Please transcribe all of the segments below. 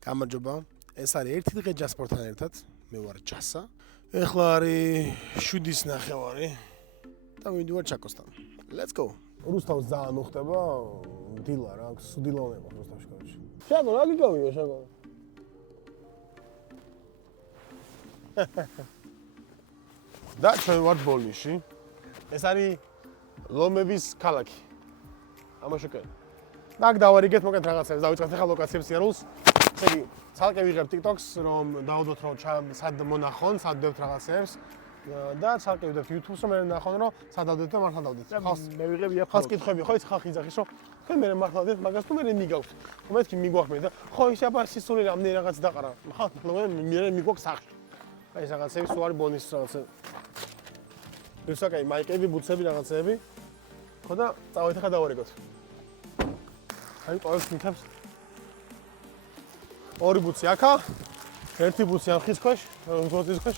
გამარჯობა. ეს არის ერთი დღე ჯასპორტთან ერთად. მე ვარ ჯასა. ეხლა არის 7:30 და მივიდივარ ჩაკოსთან. Let's go. რუსთავს ძალიან მოხდება დილა რა, სუდილოვნება რუსთავში კაროჩი. შეგო, რა გიგავიო შეგო? და ჩვენ ვართ ბოლნიში. ეს არის ლომების ქალაქი. ამაშოკენ. და დავარიგეთ მოკეთ რაღაცებს, დავიწყეთ ახლა ლოკაციებს იარულს. ესე იგი, ცალკე ვიღებ TikTok-ს, რომ დავუდოთ რომ სად მონახონ, სად ვდებთ რაღაცებს და ცალკე ვიდებ YouTube-ს, რომ მე ნახონ რომ სად დავდეთ და მართლა დავდეთ. ხალხს მე ვიღებ იაფ. ხალხს კითხები, ხო იცი ხალხი იძახის რომ თქვენ მე მართლა დავდეთ მაგას თუ მე მიგაქვთ. ხო მეთქი მიგვახმე და ხო ის აბა სისული რამდენი რაღაც დაყარა. ხო მე მიგვაქვს სახში. აი ეს რაღაცები სულ არის ბონის რაღაცები. ისაკაი მაიკები, ბუცები რაღაცები. ხო და წავით ახლა დავარეგოთ. აი ყოველს მithებს. ორი ბუცი აქა, ერთი ბუცი ამ ხის ქვეშ, გოძის ქვეშ.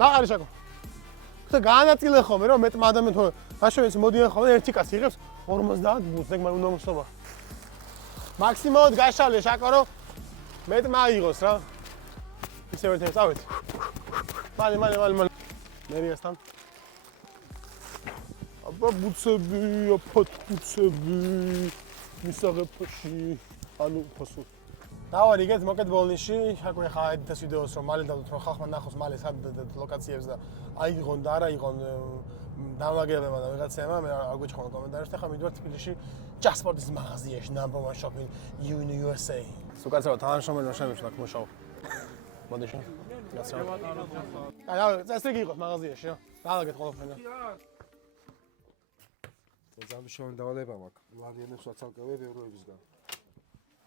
და არის შაკო. ხა განაწილე ხოლმე რომ მეტმა ადამიანს თო მაშინ მოდიან ხოლმე ერთი კაცი იღებს 50 ბუცს, ეგ უნდა მოსწობა. მაქსიმალურად გაშალე შაკო რომ მეტმა აიღოს რა. ისე ვერთებს წავით. მალე. მერიასთან. აბა ბუცები, აფატკუცები. მისაღებაში, ანუ ფოსო. დავარიგეთ მოკეთ ბოლნიში, აკვე ხა ეს ვიდეოს რომ მალე დავდოთ რომ ხალხმა ნახოს მალე სად ლოკაციებს და აიღონ და არა აიღონ დამაგებება და ვიღაცებმა მე არ გვიჩხონა კომენტარებში და ხა მიდივარ თბილისში ჯასპორტის მაღაზიაში number 1 shop in USA. სუკაცრავ თანაშრომელი რომ შემეშვა აქ მუშაობ. მოდეშო. გასწავ. აი, წესრიგი იყოს მაღაზიაში რა. დაალაგეთ ყველაფერი. ზამშოვან დავალება მაქვს. ლარიანებს ვაცალკევე ევროებისგან.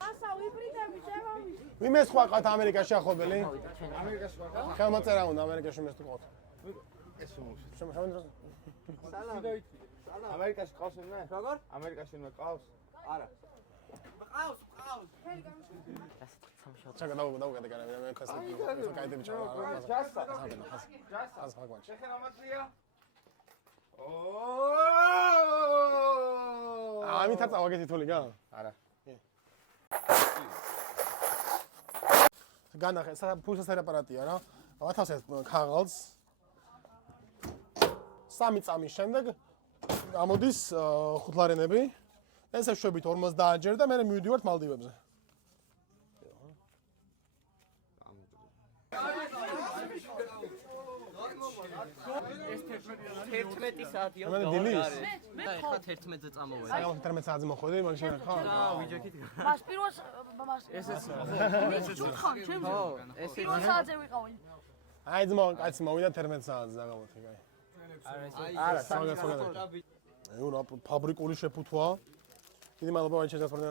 ასა ვიბრიდები შემოვიდე. ვინმე სხვა ყავთ ამერიკაში ახობელი? ამერიკაში ვარ. ხელმოწერა უნდა ამერიკაში მეს თუ ყავთ. ეს უმუშ. შემოშავენ. ამერიკაში ყავს მე? როგორ? ამერიკაში მე ყავს? არა. ყავს. ჩაგა დავუგადე განე მე ხას კაიდები ჩა. ჯასა. ხას ხაგვანჩ. შეხე რამაცია? ამითა წავაგეთ თული გა? არა. განახე, ფულსასარი აპარატია რა. ათავსეთ ქაღალდს. 3 წამის შემდეგ ამოდის ხუთლარენები. ესე შვებით 50 ჯერ და მე მივიდივართ მალდივებზე. ეს 11 საათია გავარარე. და ეხლა 11-ზე წამოვედი. საგამო 11 საათზე მოხვედი, მაგაშენ ხა. ვიჯექით. მას პირველს მას ესეც ჯუთხან ჩემზე. ხო, ესე პირველ საათზე ვიყავი. აი ძმო, კაცი მოვიდა 11 საათზე ზაგამოთი, კაი. არა, საგასაგა. ეუნა ფაბრიკული შეფუთვა. დიდი მადლობა ვაჩეს გასპორტა.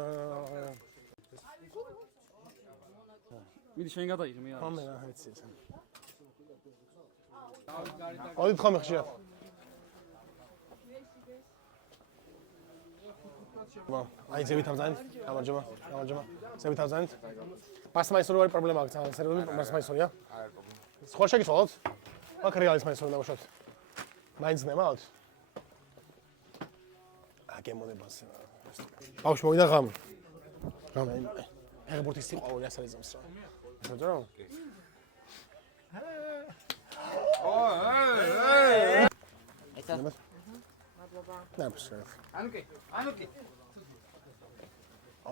მიდი შენ გადაიღე მე არა. ხომე რა ვიცი ეს. ოდი თხომი ხშირად. აი ზევით ამზანით. გამარჯობა. ზევით ამზანით. მასმაისური ვარი პრობლემა აქვს, ძალიან სერიოზული მასმაისურია. არა პრობლემა. სხვა შეგიცვალოთ? აქ რეალის მასმაისური დავუშვათ. მაინც ნემავთ. აგემონებას. ბავშვი მოვიდა ღამე. ფეხბურთის სიყვარული ასე ზემს რა. შეძრო? ესა მადლობა. ნაბსრა. ანუკი.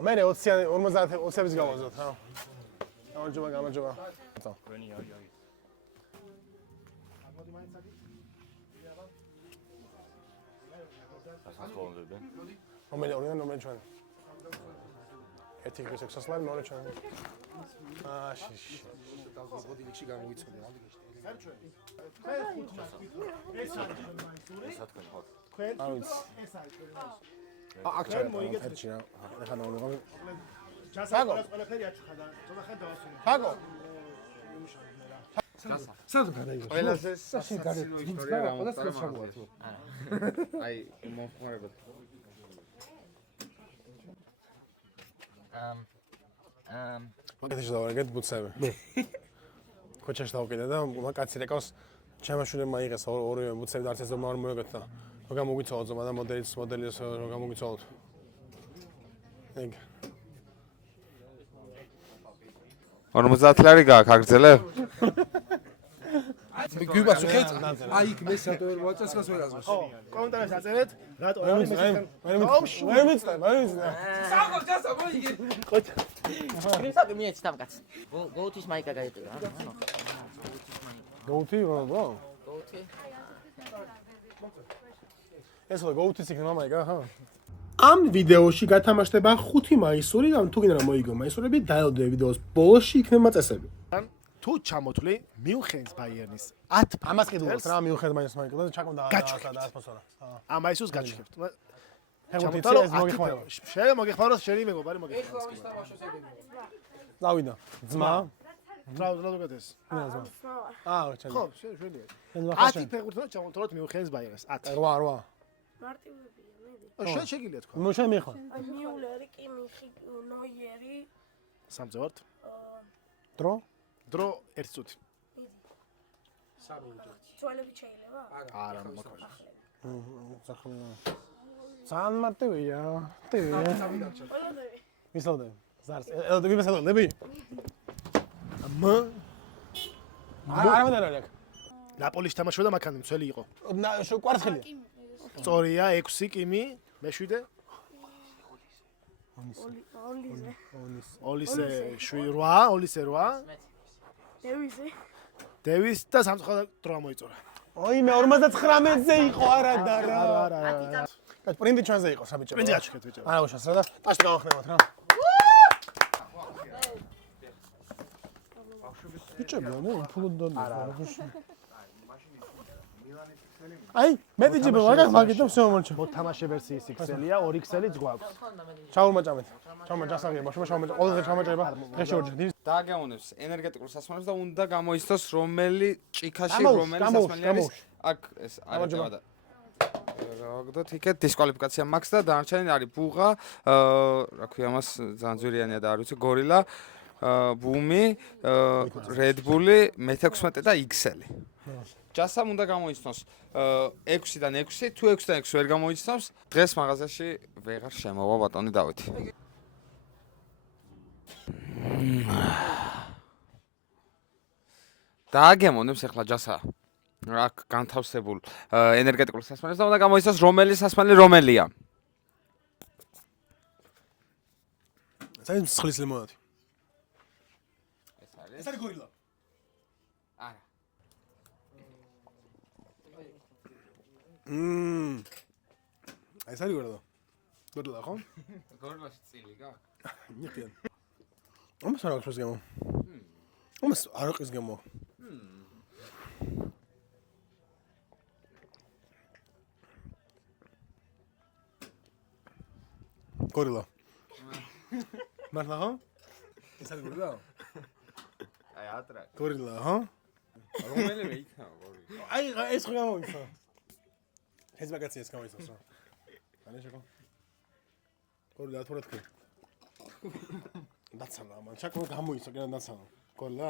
მე 50-ების გავაზოთ რა. გამარჯობა. რომელი ორიდან რომელი ჩვენ? ერთი გზა ექსასლარი მეორე ჩვენ. ში. ბოდილიქში გამოიწოდე, ამდი გეშტე. არ ვიცი. აქ ჩვენ მოიგეთ რა. ახლა ნაუნო. საგო. საგო. საგო გადაიღო. ყველაზე სასაცილო ისტორია გამოსწორა მაგას. აი, მომხმარებად. მაგათაშ დავარეგეთ ბუცები. ქუჩაში დავკიდე და კაცი რეკავს ჩემმა შვილებმა იღეს ორივე ბუცები და არც ეს რომ არ მოიგეთ და რომ გამოგვიცვალოთ ზომა და მოდელის რომ გამოგვიცვალოთ. ეგ. 50 ლარი გაქვს აგრძელებ? გიბას უხეთ? აი იქ მე სათო ვერ მოაწეს გას ვერ აზრს. ხო, კომენტარებში აწერეთ, რატო ვერ მიცდა. საღო ჯასა მოიგე. გრისაკი მიეც დამკაც. გოუთის მაიკა გაიწევდა. გოუთი რა? გოუთი. ეს ხო გოუთის იქნება მაიკა, ხა? ამ ვიდეოში გათამაშდება 5 მაისური, ან თუ გინდა მოიგო მაისურები, დაელოდე ვიდეოს ბოლოში იქნება წესები. თუ ჩამოთვლი მიუნხენის ბაიერნის 10 ამას კიდევ რა მიუხედავად მაინც მაიკლ და ჩაკონდა და სპონსორა. ამ მაისურს გაჩქებთ. ჩამოთვალე ეს მოგიხმარო. შეიძლება მოგიხმარო, შენი მეგობარი მოგიხმარო. დავიდა. ძმა. რა გეტეს? აა, ჩელი. ხო, შვენია. 10 ფეხბურთელად ჩამოთვალოთ მიუნხენის ბაიერნის 10. 8. მარტივებია, შეგიძლია თქვა. ნუ შემიხვა. მიულერი, კიმიხი, ნოიერი. სამძევართ. დრო? დრო 1 წუთი. ძვალები შეიძლება? არა, მოკლედ. ძალიან მარტივია. მისლოდე. ზარს. ელოდები მისლოდები. არა მანდარაკ. ნაპოლის თამაშობდა მაქანი მცველი იყო. კვარცხელია. სწორია 6 კიმი, მე7. ოლისე 8, ოლისე 8. დევის და სამწუხაროდ დრო მოიწურა. ოი მე 59-ზე იყო არა და რა. არა. პრინდი ჩვენზე იყო საბიჭო. პრინდი გაჩვენეთ ბიჭო. არა უშავს რა და პაშტი გავახნევათ რა. ბიჭები ანუ ფულოდან აი მე დიჯები ვარ მაგით всё მომჩა. მოთამაშე ვერსიის XL-ია, 2XL-იც გვაქვს. ჩაუმაჭამეთ. ჩაუმაჭასაგია, ბავშვი ჩაუმაჭა. ყოველდღე ჩაუმაჭება. დღეში ორჯერ. დააგემონებს ენერგეტიკულ სასმელებს და უნდა გამოიცნოს რომელი ჭიქაში რომელი სასმელი არის. აქ ეს არის და რა თქმა დისკვალიფიკაცია მაქვს და დანარჩენი არის ბუღა, რა ქვია მას ძალიან ძვირიანია და არ ვიცი გორილა, ბუმი, რედბული, მე-16 და XL. ჯასამ უნდა გამოიცნოს 6-დან 6, თუ 6-დან 6 ვერ გამოიცნობს, დღეს მაღაზიაში ვეღარ შემოვა ბატონი დავითი. დააგემონებს ახლა ჯასა. რა განთავსებულ ენერგეტიკულ სასმელებს და უნდა გამოიცნოს რომელი სასმელი რომელია. საერთოდ მსხლის ლიმონადი. ეს არის გორილა. არა. ეს არის გორილა. გორილა ხო? გორილაში წილი გაქვს? ნიხიან. ამას არ აქვს გემო. ამას არ აქვს გემო. გორილა. მართლა ხო? ეს არის გორილა? აი ატრა. გორილა, ხო? რომელიმე იქნება გორილა. აი ეს ხო გამოიწვა. ეს მაგაცია ეს გამოიწვა. ანუ შეკო. გორილა თორე თქვი. დაცანა, მან ჩაკო გამოიწვა, კიდე დაცანა. გორილა?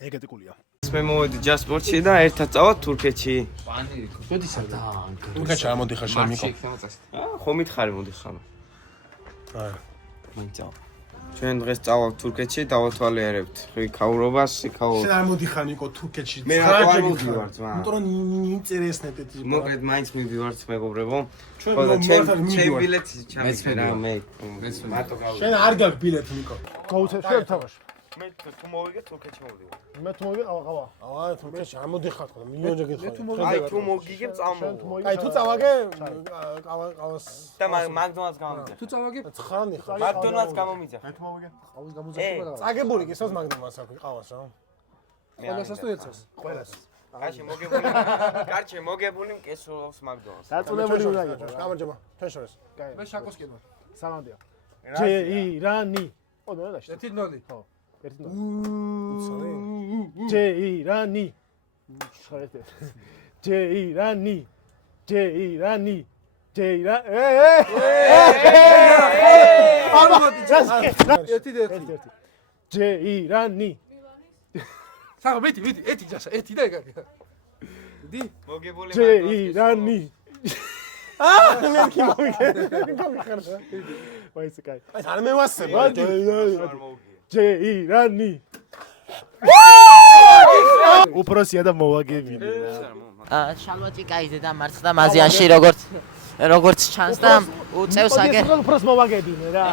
ენერგეტიკულია. მე მოვედი ჯასპორტში და ერთად წავალ თურქეთში. თურქეთში არ მოდიხარ შემიკო. ხო მითხარი მოდიხარ. არა. მინდა. ჩვენ დღეს წავალ თურქეთში დავალთვალიერებთ. ხიქაურობას, სიქაურ. შენ არ მოდიხარ ნიკო თურქეთში. მე არ მოვიდივარ ძმა. იმიტომ რომ ინტერესს ნეტეთი. მოკლედ მაინც მივიდივართ მეგობრებო. ჩვენ ხო და ჩვენ ჩემ ბილეთი ჩამიგე რა მე. მარტო გავიგე. შენ არ გაქვს ბილეთი ნიკო. გაუცე შენ თამაშ. მე თუ მოვიგე თურქეთში მოვიდივარ. მე თუ მოვიგე ყავა. აა თურქეთში არ მოდიხარ ხო მილიონჯერ გიხარ. აი თუ მოგიგებ წამოვა. აი თუ წავაგე ყავას და მაკდონალდს გამომიძახ. თუ წავაგე 9 ხარ. მაკდონალდს გამომიძახ. მე თუ მოვიგე. ყავის გამოძახება რა. წაგებული გისოს მაგდომას აქვს ყავას რა. ყველასას თუ ერთსას. ყველას. კაცი მოგებული. კარჩე მოგებული მკესულობს მაკდონალდს. დაწუნებული უნდა იყოს. გამარჯობა. ჩვენ შორის. მე შაკოს კება. სამამდეა. ჯეირანი. ო და რა 1-0. ხო. 1-0. უცალე. ჯეირანი. შეხეთ. ჯეირანი. ჯეირანი. ჯეირა. ჯეირანი. საღო მეტი, ერთი ჯასა, ერთი და ეგარი. დი? მოგებული ჯეირანი. აა მე კი მომიგე. მაინც კაი. აი არ მევასება. ჯეირანი. უპროსია და მოვაგებინე რა. შალვაჭი კაიზე დამარცხდა მაზიანში როგორც ჩანს და უწევს აგერ. ეს უპროს მოვაგებინე რა.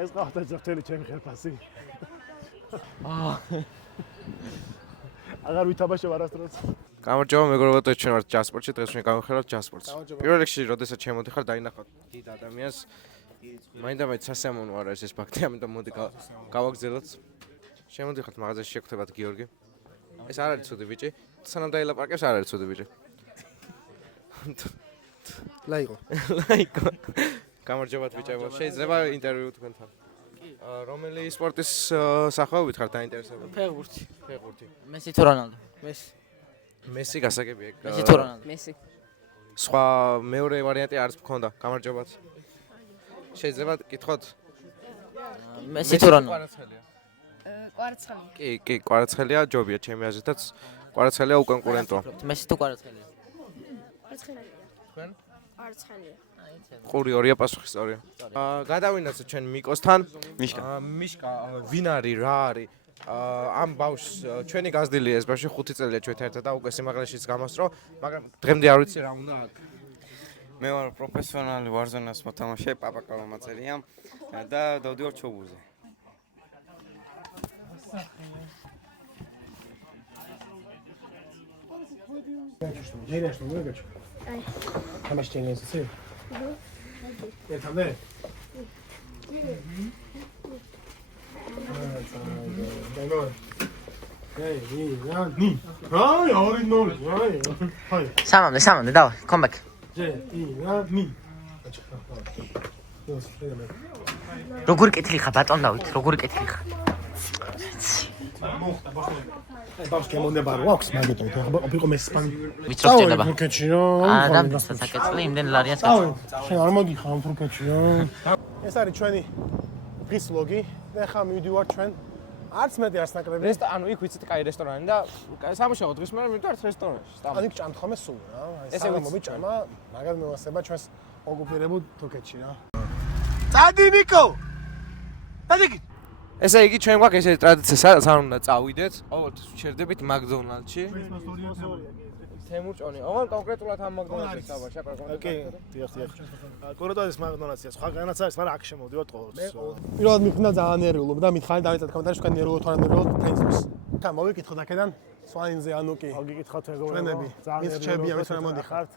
ეს ყავდა ძრთელი ჩემი ხელფასი. აღარ ვითამაშებ არასდროს. გამარჯობა მეგობრებო, ჩვენ ვართ ჯასპორტში, დღეს ჩვენ გავხეროთ ჯასპორტს. პირველ რიგში, როდესაც შემოდიხარ, დაინახავთ დიდ ადამიანს. მაინდა-მაინც სასიამოვნო არა ეს ფაქტი, ამიტომ მოდი გავაგზავნოთ. შემოდიხართ მაღაზიაში, შეგხვდებათ გიორგი. ეს არ არის ცუდი ბიჭი. სანამ დაილაპარაკებს, არ არის ცუდი ბიჭი. ლაიკო. გამარჯობათ ბიჭებო. შეიძლება ინტერვიუ თქვენთან. რომელი სპორტის სახეობით ხართ დაინტერესებული? ფეხბურთი. ფეხბურთი. მესი თუ რონალდო? მესი გასაგები ეგ. მესი თუ რონალდო? მესი. სხვა მეორე ვარიანტი არც მქონდა. გამარჯობათ. შეიძლება გითხოთ? მესი თუ რონალდო? კვარცხელია. კი, კვარაცხელია, ჯობია ჩემი აზრითაც. კვარაცხელია უკონკურენტოა. მესი თუ კვარცხელია? კვარცხელია. თქვენ? კვარცხელია. ყური ორია პასუხი სწორია. გადავინაცოთ ჩვენ მიკოსთან. მიშკა, ვინ არის, რა არის? ამ ბავშვს ჩვენი გაზრდილი ეს ბავშვი 5 წელია ჩვენთან ერთად და უკვე სიმაღლეშიც გამოსწრო, მაგრამ დღემდე არ ვიცი რა უნდა აქ. მე ვარ პროფესიონალი ვარზონას მოთამაშე, პაპაკავა მაწერია და დავდივარ ჩობურზე. ჯერია что მოგეჩ. აი. თამაში ჩენეს ისე? ერთამდე? სამამდე, დავა, come back. როგორ კეთილი ხარ ბატონ დავით, როგორ კეთილი ხარ? ბავშვი გემონდება რა აქვს მაგეთო ხა ყოფილიყო მე სპანი ვიც რო ხდება? თურქეთში რა და საკეთილი იმდენ ლარიანს გაწევ. შენ არ მოგიხარ თურქეთში რა ეს არის ჩვენი დღის ვლოგი და ხა მივიდივართ ჩვენ არც მეტი არც ნაკლები ანუ იქ ვიცით კაი რესტორანი და სამუშაო დღის მე მივდივართ რესტორანში. ანუ იქ ჭამთ ხომ სულ რა ესე მოვიჭამა მაგად მევასება ჩვენს ოკუპირებულ თურქეთში რა წადი ნიკო დადი ესე იგი ჩვენ გვაქვს ესეთი ტრადიცია, სადაც არ უნდა წავიდეთ, ყოველთვის ვჩერდებით მაკდონალდში. თემურჭონი, ოღონდ კონკრეტულად ამ მაკდონალდში წავა, შეკრაკონდა. კი, დიახ. კოროტონის მაკდონალდსია, სხვაგანაც არის, მაგრამ აქ შემოვდივართ ყოველთვის. პირველად მიხნა ძალიან ნერვიულობ და მითხარი დავიწყეთ კომენტარში თქვენ ნერვიულობთ თუ არ ნერვიულობთ ფრენდს. ხა მოვიკითხოთ აქედან სვანინზე ანუკი. მოგიკითხოთ მეგობრებო. მის ჩებია მის რა მოდიხართ.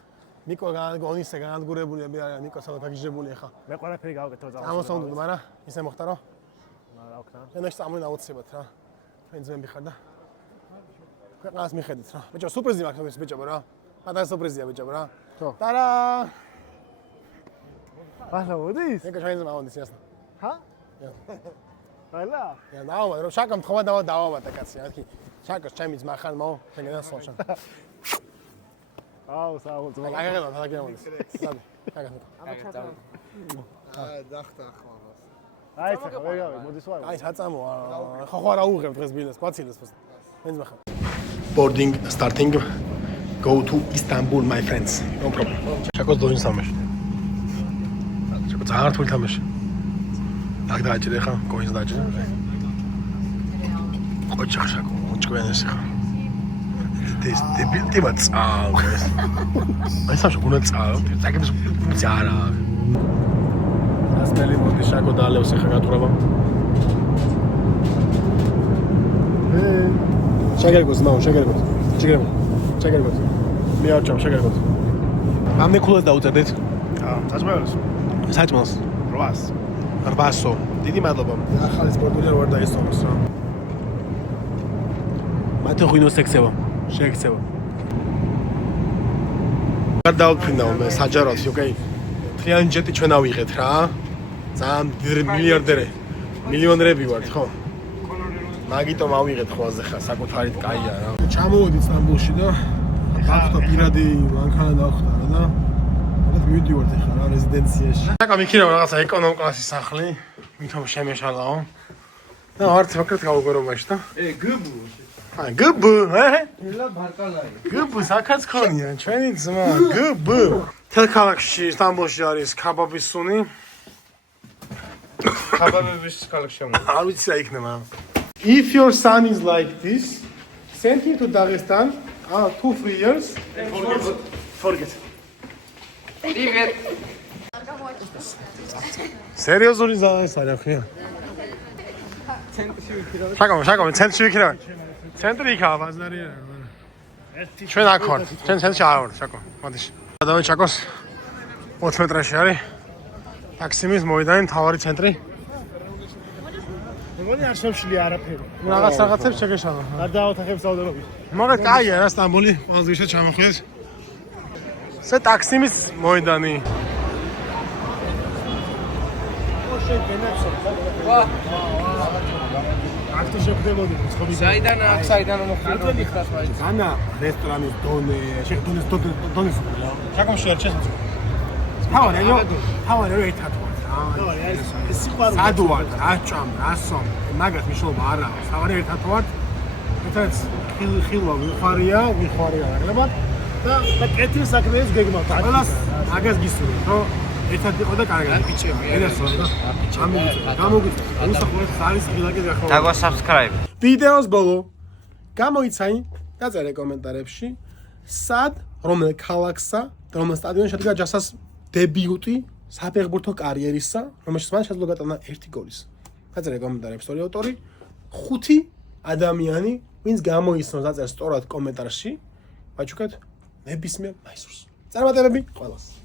ნიკო განგონისე განადგურებულები არა, ნიკო სადაც აგიჟებული ხა. მე ყველაფერი გავაკეთე და ამოსონდოდ, მაგრამ ისე მოხდა რა. ენექს წამოინ აუცილებლად რა. თქვენ ძმები ხარ და ქვეყანას მიხედით რა. ბიჭო, სურპრიზი მაქვს ბიჭო რა. პატარა სურპრიზია ბიჭო რა. და რა. ახლა მოდის? ნიკო ჩვენ ძმა მოდის ясно. ჰა? ალა? Я დავა, რომ შაკამ თქმა დავაბატა კაცი, აქ. შაკოს ჩემი ძმა ხარ მო, შეგედა სოშა. აუ, საუბრობ. აგერა და მოდის. დადი. აგერა. დახტა ახლა. აი, ხა ვეგავი, მოდის ვარ. აი, საწამოა. ხო რა უღებ დღეს ბილეს, კვაცილეს ფოს. მე ძმა ხარ. Boarding starting. Go to Istanbul my friends. No problem. შაკოს დონის თამაში. შაკო ძალიან რთული თამაში. აქ დააჭირე ხა, კოინს დააჭირე. ყოჩა შაკო, უჭკვენესი ხა. ეს დებილტება წავალ. აი საშო გუნა წავალ. წაგებს ძარა. ასმელი მოდი შაკო დაალევს ხა გათვრება. შეგერგოს მაო, შეგერგოს. შეგერგოს. მე არ ჩამ შეგერგოს. ამ ნიკოლას დაუწერდით? საჭმელს. საჭმელს. 800. 800. დიდი მადლობა. ახალი სპორტული არ დაისწოროს რა. მათე ღვინოს ექცევა. შეექცევა. გადავფრინავ მე საჯაროთი, ოკეი. თლიანი ჯეტი ჩვენ ავიღეთ რა. ძალიან მილიარდერი. მილიონერები ვართ, ხო? მაგიტომ ავიღეთ ხოლმე ხა საკუთარით კაია რა. ჩამოვედი სტამბოლში და ახლა პირადი მანქანა დავხტა და მაგათ მივიდივართ ახლა რა რეზიდენციაში. აკა მიქირავ რაღაცა ეკონომ კლასის სახლი, ვითომ შემეშალაო. და არც ვაკრეთ გავუგორომაში და. გბ. აი გბ, ლა ბარკალაი. გბ საკაც ხონია, ჩვენი ძმა, გბ. თელ ქალაქში სტამბოლში არის ქაბაბის სუნი. ხაბაბების კოლექცია. არ ვიცი რა იქნება. If your son is like this, send him to Dagestan. 2-3 years. Forget. სერიოზული ზაის არა ხია. შაკო, ცენტრში ვიქირავ. ცენტრი იქაა ბაზარი. ჩვენ აქ ვარ. ჩვენ ცენტრში არ ვარ, შაკო. მოდი. დავე შაკოს 20 მეტრში არის. ტაქსიმის მოედანი, მთავარი ცენტრი. მეგონი არ შემშლი არაფერი. რაღაცებს შეგეშალა. არ დაავთახებს საუდარობით. მაგრამ კაია რა სტამბოლი, ყველაზე ისე ჩამოხვიეთ. ეს ტაქსიმის მოედანი. აქ შეხვდებოდი ხობი. საიდან აქ საიდან მოხდები ხარ მაინც. ანა რესტორანის დონე, დონეს. შაკომ შეერჩეს. ჰავარე ერთად ვარ. ეს სიყვარული. სადوار, რაჭამ, რასომ, მაგას მნიშვნელობა არ აქვს. ჰავარე ერთად ვარ. ერთად ხილვა ვიხარია, აღლებად და კეთილ საქმეებს გეგმავთ. ყველას მაგას გისურვებ, რომ ერთად იყო და კარგად ბიჭები. ერასო და გამოგიწევ. უსახურებს არის ხილაკი გახმოვანე. დაგვა subscribe. ვიდეოს ბოლო გამოიცაი, დაწერე კომენტარებში, სად, რომელ ქალაქსა, რომელ სტადიონში შედგა ჯასას დებიუტი საფეხბურთო კარიერისა, რომელშიც მან შეძლო გატანა 1 გოლის. დაწერე კომენტარებში სწორი ავტორი, 5 ადამიანი, ვინც გამოისწროს დაწერს სწორად კომენტარში, ვაჩუქეთ ნებისმიერ მაისურს. წარმატებები ყველას.